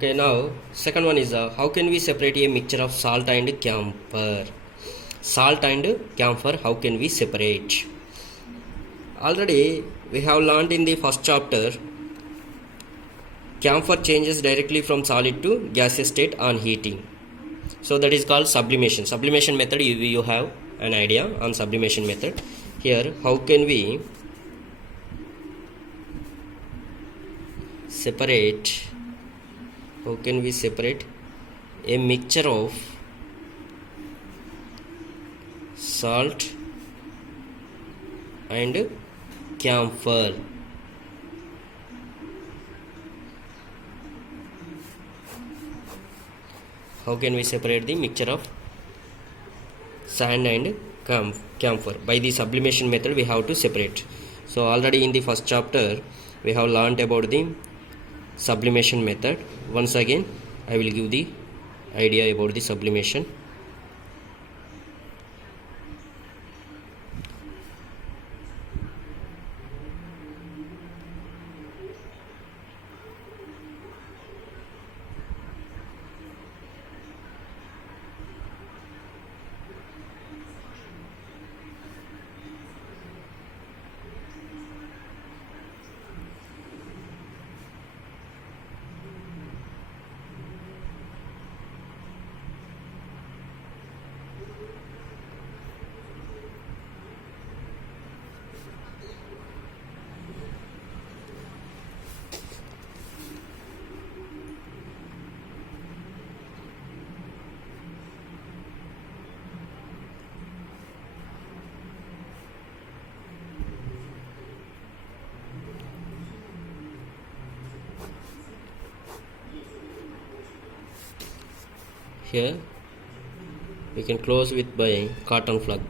Okay, now second one is how can we separate a mixture of salt and camphor? Salt and camphor, how can we separate? Already we have learned in the first chapter, camphor changes directly from solid to gaseous state on heating. So that is called sublimation. Sublimation method, you have an idea on sublimation method. Here, how can we separate? How can we separate a mixture of salt and camphor? How can we separate the mixture of sand and camphor? By the sublimation method we have to separate. So already in the first chapter we have learnt about the sublimation method. Once again I will give the idea about the sublimation. Here we can close with by cotton plug.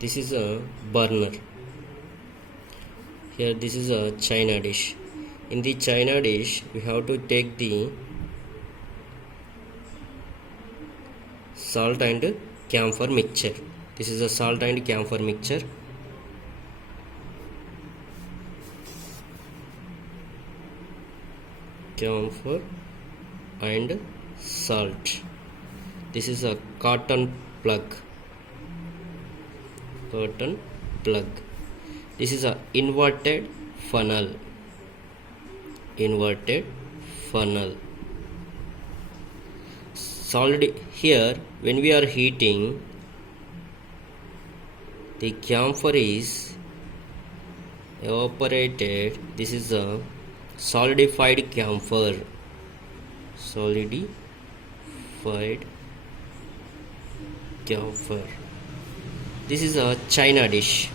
This is a burner. Here this is a china dish. In the china dish we have to take the salt and camphor mixture. This is a salt and camphor mixture. Camphor and salt. This is a cotton plug. Cotton plug. This is a inverted funnel. Inverted funnel. Solid here when we are heating, the camphor is evaporated. This is a solidified camphor. Solidified camphor. This is a china dish.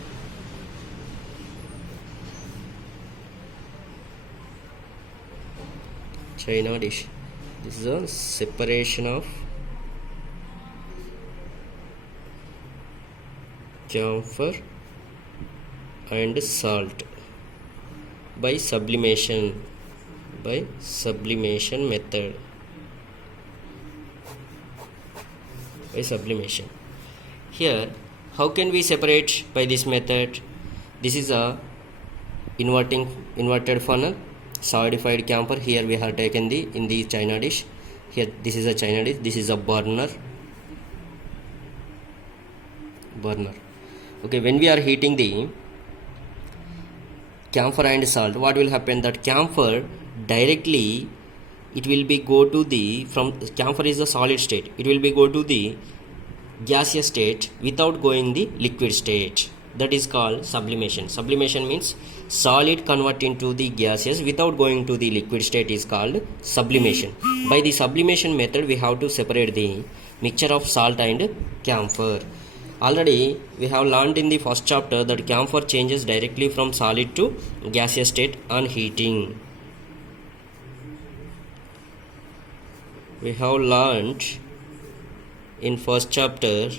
China dish. This is a separation of camphor and salt by sublimation method. By sublimation. Here how can we separate by this method? This is a inverted funnel, solidified camphor. Here we have taken in the china dish. Here this is a china dish. This is a burner. Okay, when we are heating the camphor and salt, what will happen? That camphor directly it will be go to the camphor is a solid state. It will be go to the gaseous state without going the liquid state. That is called sublimation. Sublimation means solid convert into the gaseous without going to the liquid state is called sublimation. By the sublimation method we have to separate the mixture of salt and camphor. Already we have learned in the first chapter that camphor changes directly from solid to gaseous state on heating. We have learned in first chapter,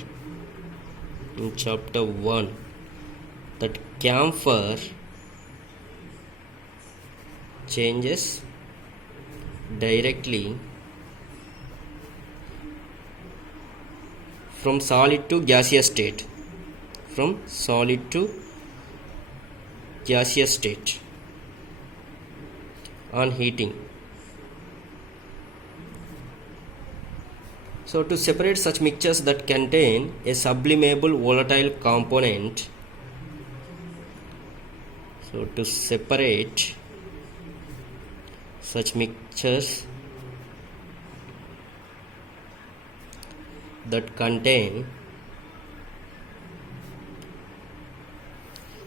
in chapter 1, that camphor changes directly from solid to gaseous state. From solid to gaseous state. on heating. So to separate such mixtures that contain a sublimable volatile component, so to separate such mixtures that contain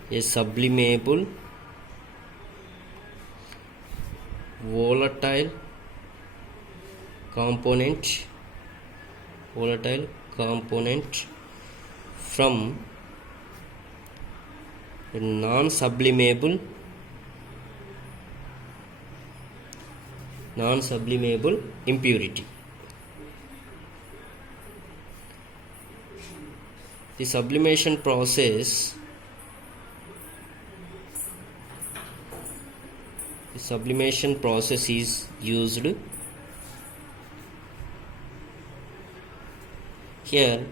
a sublimable volatile component from a non-sublimable impurity. The sublimation process is used here.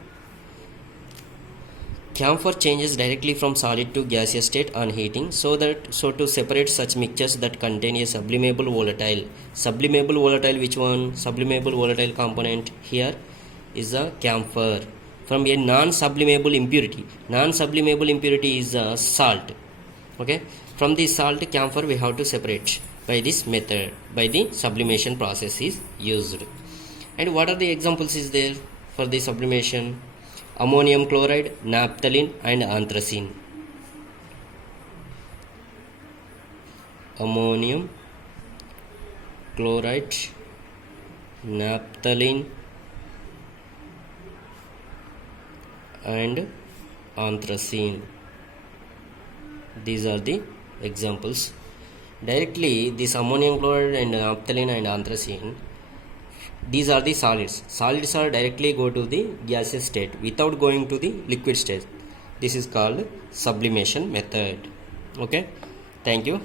Camphor changes directly from solid to gaseous state on heating, so to separate such mixtures that contain a sublimable volatile, which one? Sublimable volatile component here is a camphor, from a non-sublimable impurity. Non-sublimable impurity is a salt. Okay, from the salt camphor we have to separate by this method, by the sublimation process is used. And what are the examples is there for the sublimation? Ammonium chloride, naphthalene and anthracene. Ammonium chloride, naphthalene and anthracene. These are the examples. Directly this ammonium chloride and naphthalene and anthracene, these are the solids. Solids are directly go to the gaseous state without going to the liquid state. This is called sublimation method. Okay, thank you.